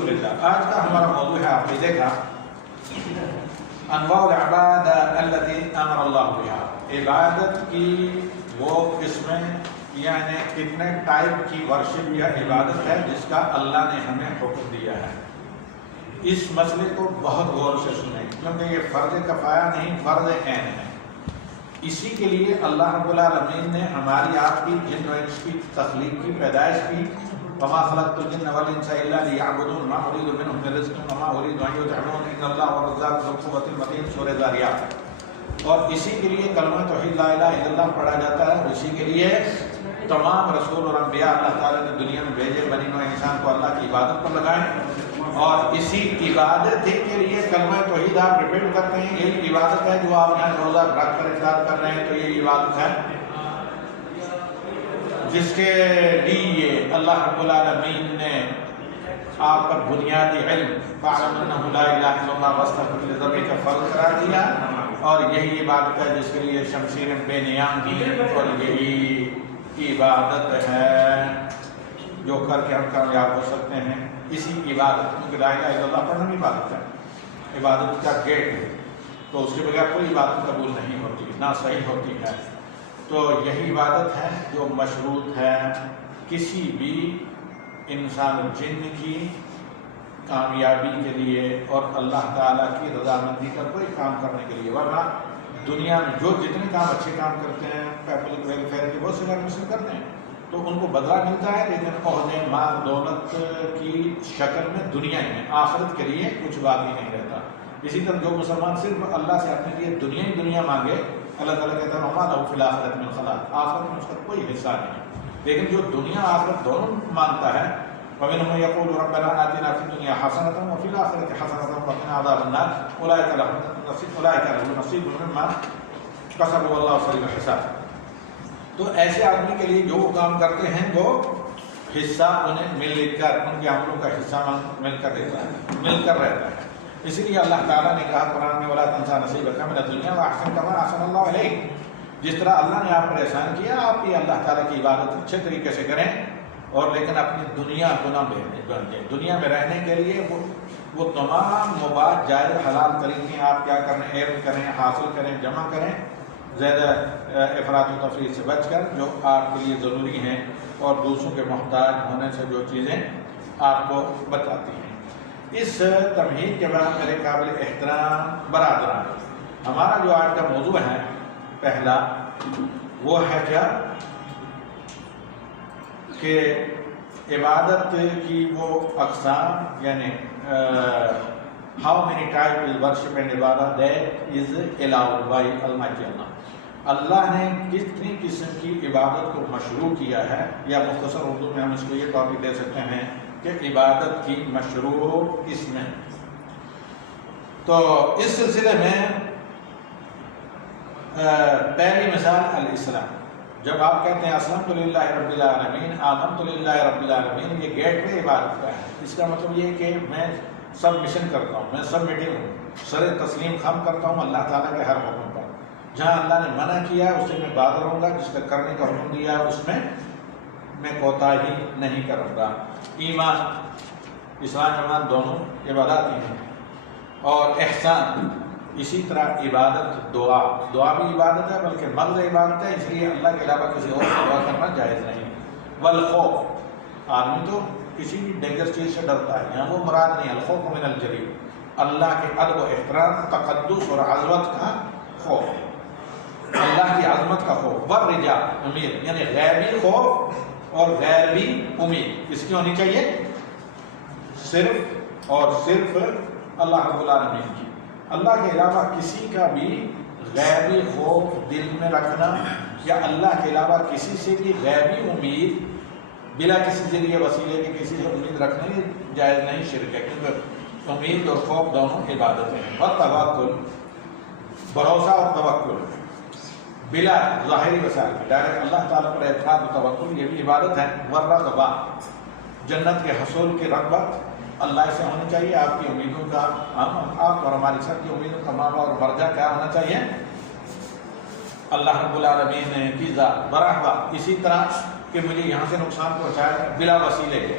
رسول اللہ۔ آج کا ہمارا موضوع ہے عقیدے کا، انواع العبادہ التي امر اللہ بها، عبادت کی وہ قسمیں، یعنی کتنے ٹائپ کی ورشپ یا عبادت ہے جس کا اللہ نے ہمیں حکم دیا ہے۔ اس مسئلے کو بہت غور سے سنیں، کیونکہ یہ فرض کفایہ نہیں، فرض عین ہے۔ اسی کے لیے اللہ رب العالمین نے ہماری آپ کی جن و انس کی تخلیق کی، پیدائش کی، وما خلقت الجن والانس الا ليعبدون ما اريد منهم من رزق وما اريد ان يطعمون ان الله هو الرزاق ذو القوة المتين، سورہ ذاریات۔ اور اسی کے لیے کلمہ توحید لا الہ الا اللہ پڑھا جاتا ہے، اور اسی کے لیے تمام رسول اور انبیاء اللہ تعالیٰ نے دنیا میں بھیجے، بنی نوع انسان کو اللہ کی عبادت پر لگائیں، اور اسی عبادت ہی کے لیے کلمہ توحید آپ ریپیٹ کرتے ہیں، یہی عبادت ہے جو آپ یہاں روزہ رکھ کر افطار کر رہے ہیں، تو یہ عبادت ہے جس کے لیے اللہ رب العالمین نے آپ پر بنیادی علم فاعلم انہ لا الہ الا اللہ واستغفر لذنبک کا فرض قرار دیا، اور یہی عبادت ہے جس کے لیے شمشیر بے نیام دی، اور یہی عبادت ہے جو کر کے ہم کامیاب ہو سکتے ہیں۔ اسی عبادت، کیونکہ لا الہ الا اللہ پڑھنا بھی عبادت ہے، عبادت کا گیٹ ہے، تو اس کے بغیر کوئی عبادت قبول نہیں ہوتی، نہ صحیح ہوتی ہے۔ تو یہی عبادت ہے جو مشروط ہے کسی بھی انسان جن کی کامیابی کے لیے اور اللہ تعالیٰ کی رضامندی کا کوئی کام کرنے کے لیے، ورنہ دنیا میں جو جتنے کام اچھے کام کرتے ہیں، پبلک ویلفیئر کے بہت سے کام مسلم کرتے ہیں، تو ان کو بدلہ ملتا ہے، لیکن عہدے مال دولت کی شکل میں دنیا میں، آخرت کے لیے کچھ باقی نہیں رہتا۔ اسی طرح جو مسلمان صرف اللہ سے اپنے لیے دنیا ہی دنیا مانگے، اللہ تعالیٰ کہتا ہے وما لہ فی الآخرۃ من خلاق، آخرت میں اس کا کوئی حصہ نہیں۔ لیکن جو دنیا آخرت دونوں مانگتا ہے، ومنهم من يقول ربنا آتنا في الدنيا حسنة وفي الآخرة حسنة وقنا عذاب النار أولئك لهم نصيب مما كسبوا والله سريع الحساب۔ تو ایسے آدمی کے لیے جو کام کرتے ہیں وہ حصہ انہیں مل کر، ان کے عملوں کا حصہ مل کر دیتا ہے، مل کر رہتا ہے۔ اسی لیے اللہ تعالیٰ نے کہا قرآن میں وَلَا تَنْسَ نَصِيبَكَ مِنَ الدُّنْيَا وَأَحْسِنْ كَمَا أَحْسَنَ اللَّهُ إِلَيْكَ، جس طرح اللہ نے آپ پر احسان کیا، آپ بھی اللہ تعالیٰ کی عبادت اچھے طریقے سے کریں، اور لیکن اپنی دنیا کو نہ بن جائے۔ دنیا میں رہنے کے لیے وہ تمام مباح جائز حلال طریقے آپ کیا کریں، علم کریں، حاصل کریں، جمع کریں، زیادہ افراط و تفریط سے بچ کر، جو آپ کے لیے ضروری ہیں، اور دوسروں کے محتاج ہونے سے جو چیزیں آپ کو بتاتی ہیں۔ اس تمہید کے بعد میرے قابل احترام برادران، ہمارا جو آج کا موضوع ہے پہلا، وہ ہے کیا کہ عبادت کی وہ اقسام، یعنی how many types worship and عبادت that is allowed by Almighty Allah, Allah نے کتنی قسم کی عبادت کو مشروع کیا ہے، یا مختصر اردو میں ہم اس کو یہ ٹاپک دے سکتے ہیں کہ عبادت کی مشروع قسمیں۔ تو اس سلسلے میں پہلی مثال الاسلام، جب آپ کہتے ہیں اسلمت للہ رب العالمین، آمنت للہ رب العالمین، یہ گیٹ پہ عبادت کا ہے۔ اس کا مطلب یہ ہے کہ میں سب مشن کرتا ہوں، میں سب میٹنگ ہوں، سر تسلیم خم کرتا ہوں اللہ تعالیٰ کے ہر حکم پر، جہاں اللہ نے منع کیا ہے اس سے میں باز رہوں گا، جس کا کرنے کا حکم دیا ہے اس میں کوتاہی نہیں کروں گا۔ ایمان، اسلام ایمان دونوں عبادات ہی ہیں، اور احسان، اسی طرح عبادت دعا بھی عبادت ہے، بلکہ مغز عبادت ہے، اس لیے اللہ کے علاوہ کسی اور سے دعا کرنا جائز نہیں۔ والخوف، آدمی تو کسی بھی ڈینجر چیز سے ڈرتا ہے، یہاں وہ مراد نہیں، الخوف من الجلیل، اللہ کے ادب و احترام، تقدس اور عظمت کا خوف، اللہ کی عظمت کا خوف۔ والرجاء، امید، یعنی غیبی خوف اور غیبی امید، اس کی ہونی چاہیے صرف اور صرف اللہ رب العالمین کی، اللہ کے علاوہ کسی کا بھی غیبی خوف دل میں رکھنا، یا اللہ کے علاوہ کسی سے بھی غیبی امید بلا کسی ذریعے وسیلے کے کسی سے امید رکھنا یہ جائز نہیں، شرک ہے، کیونکہ امید اور خوف دونوں عبادتیں ہیں۔ والتوکل، بھروسہ اور توکل بلا ظاہری وسائل، ڈائریکٹ اللہ تعالیٰ پر اعتماد و توکل، یہ بھی عبادت ہے۔ والرغبہ، جنت کے حصول کی رغبت اللہ سے ہونی چاہیے، آپ کی امیدوں کا، آپ اور ہماری سب کی امیدوں کا مابع اور مرجع کیا ہونا چاہیے؟ اللہ رب العالمین کی ذات۔ برحبہ، اسی طرح کہ مجھے یہاں سے نقصان پہنچایا بلا وسیلے کے،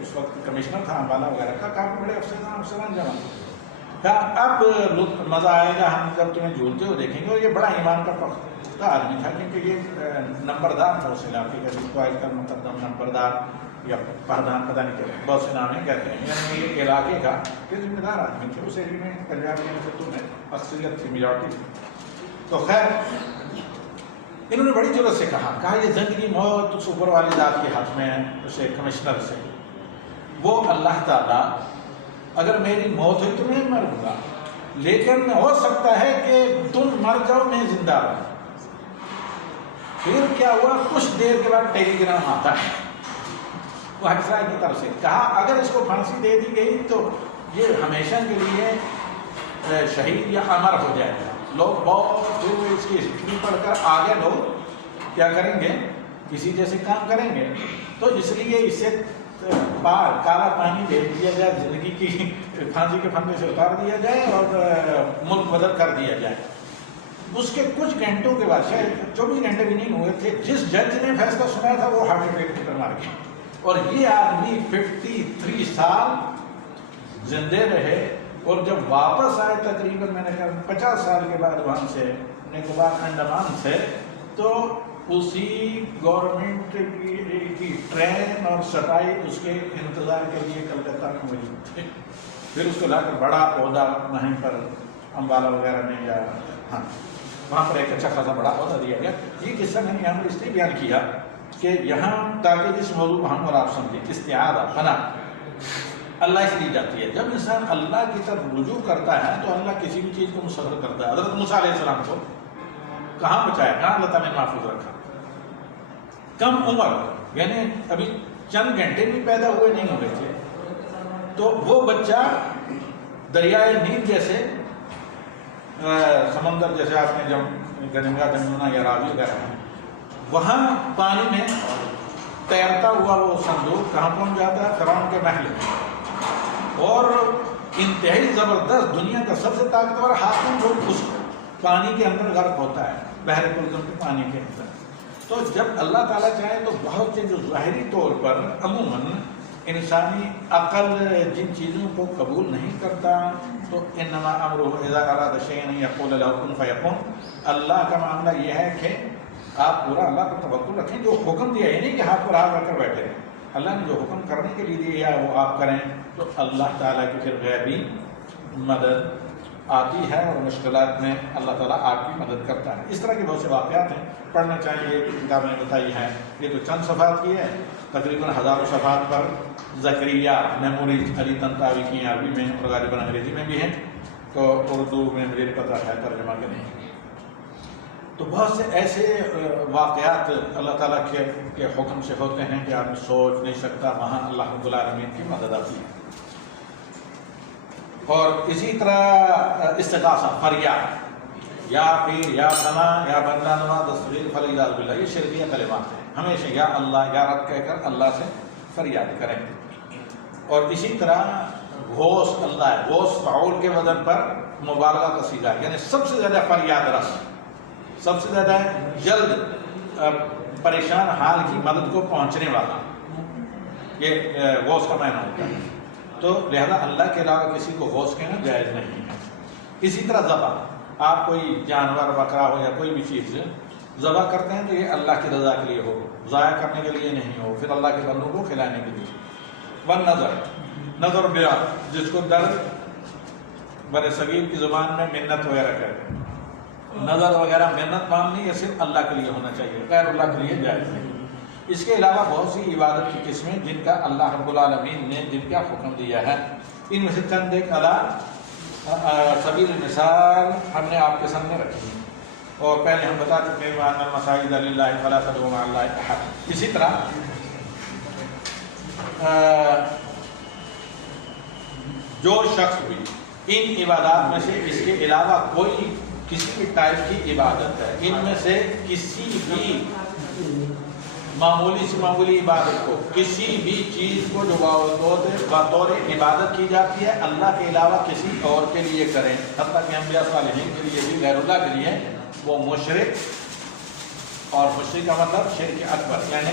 اس وقت کمشنر تھا امبالہ وغیرہ کا، کافی بڑے افسران جمع کہا اب مزہ آئے گا ہم جب تمہیں جھولتے ہوئے دیکھیں گے. اور یہ بڑا ایمان کا پختہ آدمی تھا، کیونکہ یہ نمبردار تھا اس علاقے کا، جس کو آج کل مقدم نمبردار یا پردھان پتہ نہیں کیا بہت سے نام کہتے ہیں، یعنی یہ علاقے کا یہ ذمہ دار آدمی تھے. اس ایریے میں پنجاب میں تو میں اکثریت تھی، میجورٹی تھی. تو خیر انہوں نے بڑی جرأت سے کہا یہ زندگی موت اس اوپر والی ذات کے ہاتھ میں ہے. اسے کمشنر سے وہ اللہ تعالیٰ اگر میری موت ہوئی تو میں مروں گا، لیکن ہو سکتا ہے کہ تم مر جاؤ میں زندہ رہوں. پھر کیا ہوا، کچھ دیر کے بعد ٹیلی گرام آتا ہے وائسرائے کی طرف سے، کہا اگر اس کو پھانسی دے دی گئی تو یہ ہمیشہ کے لیے شہید یا امر ہو جائے گا. لوگ بہت پھر اس کی ہسٹری پڑھ کر آگے لوگ کیا کریں گے، کسی جیسے کام کریں گے. تو اس لیے اسے پار کالا پانی دے دیا جائے، زندگی کی پھانسی کے پھندے سے اتار دیا جائے اور ملک بدل کر دیا جائے. اس کے کچھ گھنٹوں کے بعد، شاید 24 گھنٹے بھی نہیں ہوئے تھے، جس جج نے فیصلہ سنایا تھا وہ ہارٹ اٹیک کی مار گیا. اور یہ آدمی 53 سال زندے رہے. اور جب واپس آئے تقریباً میں نے کہا 50 سال کے بعد وہاں سے نکوبار انڈمان سے، تو اسی گورنمنٹ کی ٹرین اور سٹائی اس کے انتظار کے لیے کلکتہ میں موجود تھے. پھر اس کو لا کر بڑا عہدہ وہیں پر امبالہ وغیرہ میں یا وہاں پر ایک اچھا خاصا بڑا عہدہ دیا گیا. یہ قصہ میں نے یہاں پر اس لیے بیان کیا کہ یہاں تاکہ اس موضوع ہم اور آپ سمجھیں. استعاذہ پناہ اللہ اس لیے جاتی ہے. جب انسان اللہ کی طرف رجوع کرتا ہے تو اللہ کسی بھی چیز کو مسخر کرتا ہے. حضرت موسیٰ علیہ السلام کو کہاں بچایا، کہاں اللہ تعالیٰ نے محفوظ رکھا. کم عمر، یعنی ابھی چند گھنٹے بھی پیدا ہوئے نہیں ہوئے تھے، تو وہ بچہ دریائے نیل جیسے سمندر جیسے آپ نے جب گنگا جمنا یا راوی وغیرہ ہے، وہاں پانی میں تیرتا ہوا وہ صندوق کہاں پہنچ جاتا ہے، فرعون کے محل میں. اور انتہائی زبردست دنیا کا سب سے طاقتور حاکم جو اس پانی کے اندر غرق ہوتا ہے، بحر کلثم کے پانی کے اندر. تو جب اللہ تعالیٰ چاہے تو بہت سے جو ظاہری طور پر عموماً انسانی عقل جن چیزوں کو قبول نہیں کرتا، تو انما امرہ اذا اراد شیئا یقول له کن فیکون. اللہ کا معاملہ یہ ہے کہ آپ پورا اللہ پر توکل رکھیں. جو حکم دیا ہے نہیں کہ ہاتھ پر ہاتھ رکھ کر بیٹھے رہیں، اللہ نے جو حکم کرنے کے لیے دیا ہے وہ آپ کریں، تو اللہ تعالیٰ کی پھر غیبی مدد آتی ہے اور مشکلات میں اللہ تعالیٰ آپ کی مدد کرتا ہے. اس طرح کے بہت سے واقعات ہیں، پڑھنا چاہیے. کتاب نے بتائی ہے، یہ تو چند صفحات کی ہے، تقریباً ہزاروں صفحات پر زکریا میموریز علی طنطاوی کی عربی میں اور غالباً انگریزی میں بھی ہیں، تو اردو میں مجھے پتہ ہے ترجمہ کے نہیں. تو بہت سے ایسے واقعات اللہ تعالیٰ کے حکم سے ہوتے ہیں کہ آپ سوچ نہیں سکتا، وہاں اللہ رب العالمین کی مدد آتی ہے. اور اسی طرح استغاثہ، فریاد، یا پیر یا فنا یا بندہ نما دستگیر فریاد باللہ، یہ شرکیہ کلمات ہیں. ہمیشہ یا اللہ یا رب کہہ کر اللہ سے فریاد کریں. اور اسی طرح غوث اللہ ہے، غوث فعول کے وزن پر مبالغہ کا صیغہ ہے، یعنی سب سے زیادہ فریاد رس، سب سے زیادہ جلد پریشان حال کی مدد کو پہنچنے والا، یہ غوث کا معنی ہوتا ہے. تو لہذا اللہ کے علاوہ کسی کو غوث کہنا جائز نہیں ہے. اسی طرح ذبح، آپ کوئی جانور بکرا ہو یا کوئی بھی چیز ذبح کرتے ہیں تو یہ اللہ کی رضا کے لیے ہو، ضائع کرنے کے لیے نہیں ہو، پھر اللہ کے بندوں کو کھلانے کے لیے. والنظر، نظر برا، جس کو در بر صغیر کی زبان میں منت وغیرہ کہتے ہیں. نظر وغیرہ منت ماننی یہ صرف اللہ کے لیے ہونا چاہیے، غیر اللہ کے لیے جائز نہیں. اس کے علاوہ بہت سی عبادت کی قسمیں جن کا اللہ رب العالمین نے جن کا حکم دیا ہے. ان میں سے چند ایک سبیل مثال ہم نے آپ کے سامنے رکھی ہیں، اور پہلے ہم بتا چکے ہیں وَأَنَّ الْمَسَاجِدَ لِلَّهِ فَلَا تَدْعُوا مَعَ اللَّهِ أَحَدًا. اسی طرح جو شخص بھی ان عبادات میں سے اس کے علاوہ کوئی کسی بھی ٹائپ کی عبادت ہے، ان میں سے کسی بھی معمولی سے معمولی عبادت کو، کسی بھی چیز کو جو بطور عبادت کی جاتی ہے اللہ کے علاوہ کسی اور کے لیے کریں، حتیٰ کہ انبیاء صالحین کے لیے بھی، غیر اللہ کے لیے، وہ مشرک. اور مشرک کا مطلب شرک اکبر، یعنی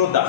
110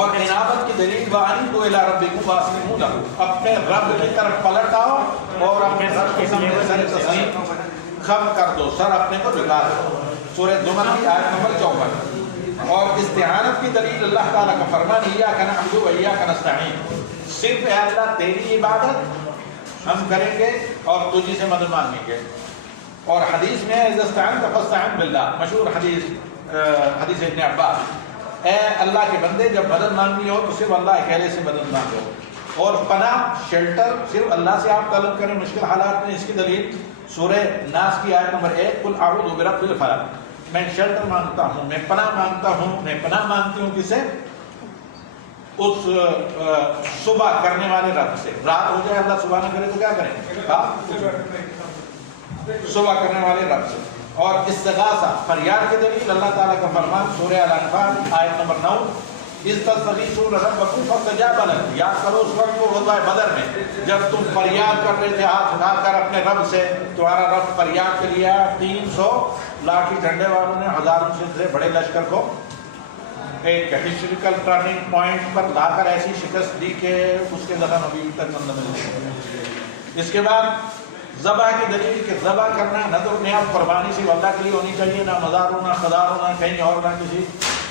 اور انابت کی دلیل وَأَنِيبُوا إِلَىٰ رَبِّكُمْ وَأَسْلِمُوا لَهُ، اپنے رب کی طرف پلٹ آؤ اور اپنے رب کے سامنے سر تسلیم خم کر دو، سر اپنے کو جھکا دو۔ سورہ زمر کی آیت نمبر 54۔ اور استعانت کی دلیل اللہ تعالیٰ کا فرمان إِيَّاكَ نَعْبُدُ وَإِيَّاكَ نَسْتَعِينُ، صرف اے اللہ تیری عبادت ہم کریں گے اور تجھی سے مدد مانگیں گے۔ اور حدیث میں اذا استعنت فاستعن باللہ، مشہور حدیث ابن عباس، اے اللہ کے بندے جب مدد مانگنی ہو تو صرف اللہ اکیلے سے مدد مانگو، اور پناہ شیلٹر صرف اللہ سے آپ طلب کریں مشکل حالات میں۔ اس کی دلیل سورہ ناس کی آیت نمبر 1، قل اعوذ برب الفلق، میں شیلٹر مانگتا ہوں، میں پناہ مانگتا ہوں، میں پناہ مانگتی ہوں کسے؟ اس صبح کرنے والے رب سے۔ رات ہو جائے اللہ صبح نہ کرے تو کیا کریں؟ صبح کرنے والے رب سے۔ اور استغاثہ فریاد کی دلیل اللہ تعالیٰ کا فرمان سورہ الانفال آیت نمبر 9، اذ تستغیثون ربکم فاستجاب لکم، یاد کرو اس وقت کو غزوہ بدر میں جب تم فریاد کر رہے تھے ہاتھ اٹھا کر اپنے رب سے، تمہارا رب فریاد کے لیے 300 لاٹھی ڈنڈے والوں نے ہزاروں سے بڑے لشکر کو ایک ہسٹوریکل ٹرننگ پوائنٹ پر لا کر ایسی شکست دی کہ اس کے زخم ابھی تک منتقل۔ اس کے بعد ذبح کی دلیل کہ ذبح کرنا نظر و نیاز قربانی سے اللہ کے لیے ہونی چاہیے، نہ مزاروں نہ خداروں نہ کہیں اور نہ کسی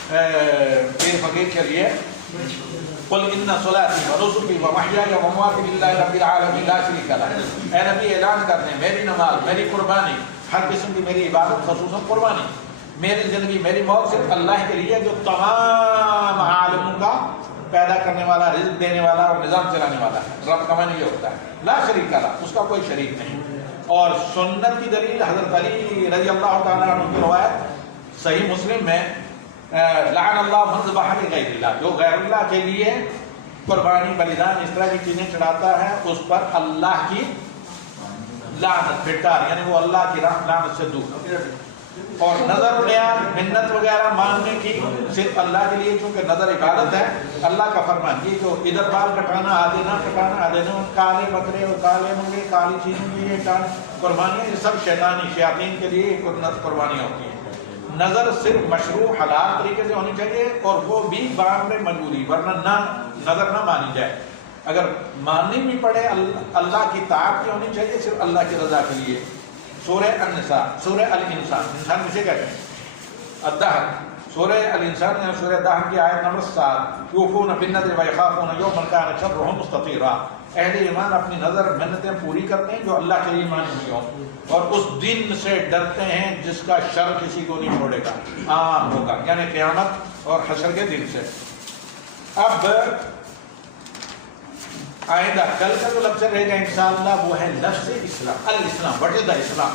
پیر فقیر کے لیے۔ قل ان صلاتي ونسكي ومحياي ومماتي لله رب العالمين لا شريك له، اے نبی اعلان کر دیں میری نماز، میری قربانی، ہر قسم کی میری عبادت خصوصاً قربانی، میری زندگی میری موت صرف اللہ کے لیے جو تمام عالموں کا پیدا کرنے والا، رزق دینے والا اور نظام چلانے والا ہے۔ رب کا معنی یہ ہوتا ہے لا شریک لہ، اس کا کوئی شریک نہیں۔ اور سنت کی دلیل حضرت علی رضی اللہ تعالیٰ عنہ کی روایت صحیح مسلم میں، لعن اللہ من ذبح لغیر اللہ، جو غیر اللہ کے لیے قربانی بلیدان اس طرح کی چیزیں چڑھاتا ہے اس پر اللہ کی لعنت پھٹکار، یعنی وہ اللہ کی لعنت سے دور۔ اور نظر و نیاز منت وغیرہ ماننے کی صرف اللہ کے لیے، چونکہ نظر عبادت ہے۔ اللہ کا فرمان یہ جو ادھر بال کٹانا، آدھے نہ کٹانا، آدھے نہ، کالے بکرے اور کالے مرغے، کالی چیزوں کے لیے قربانیاں، یہ سب شیطانی شیاطین کے لیے قربانیاں ہوتی ہیں۔ نظر صرف مشروع حلال طریقے سے ہونی چاہیے، اور وہ بھی بعد میں مجبوری، ورنہ نہ نظر نہ مانی جائے۔ اگر ماننی بھی پڑے اللہ کی طاعت کی ہونی چاہیے، صرف اللہ کی رضا کے لیے۔ سورہ النساء، سورہ الانسان، انسان کسے کہتے ہیں؟ الدہر، سورہ الانسان یا سورہ دہر کی آیت نمبر 7، یوفون بالنذر ویخافون یوما کان شرہ مستطیرا، اہل ایمان اپنی نظر منتیں پوری کرتے ہیں جو اللہ کے لیے مانی ہوئی ہوں، اور اس دن سے ڈرتے ہیں جس کا شر کسی کو نہیں چھوڑے گا، عام ہوگا، یعنی قیامت اور حشر کے دن سے۔ اب آئندہ کل کا جو لفظ رہے گا انشاءاللہ وہ ہے لفظ اسلام۔ الاسلام، وٹ از دا اسلام؟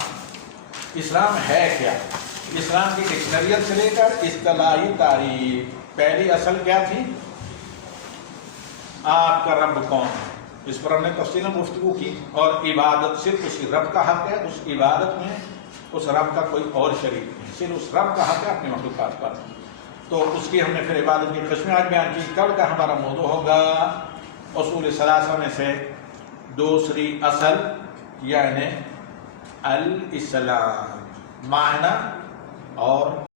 اسلام ہے کیا؟ اسلام کی ڈکشنریت سے لے کر اصطلاحی تعریف۔ پہلی اصل کیا تھی؟ آپ کا رب کون ہے، اس پر ہم نے تفصیلاً گفتگو کی، اور عبادت صرف اسی رب کا حق ہے، اس عبادت میں اس رب کا کوئی اور شریک نہیں، صرف اس رب کا حق ہے اپنی مخلوقات پر۔ تو اس کی ہم نے پھر عبادت کی قسمیں آج بیان کی۔ کل کا ہمارا موضوع ہوگا اصول ثلاثہ میں سے دوسری اصل، یعنی الاسلام، معنی اور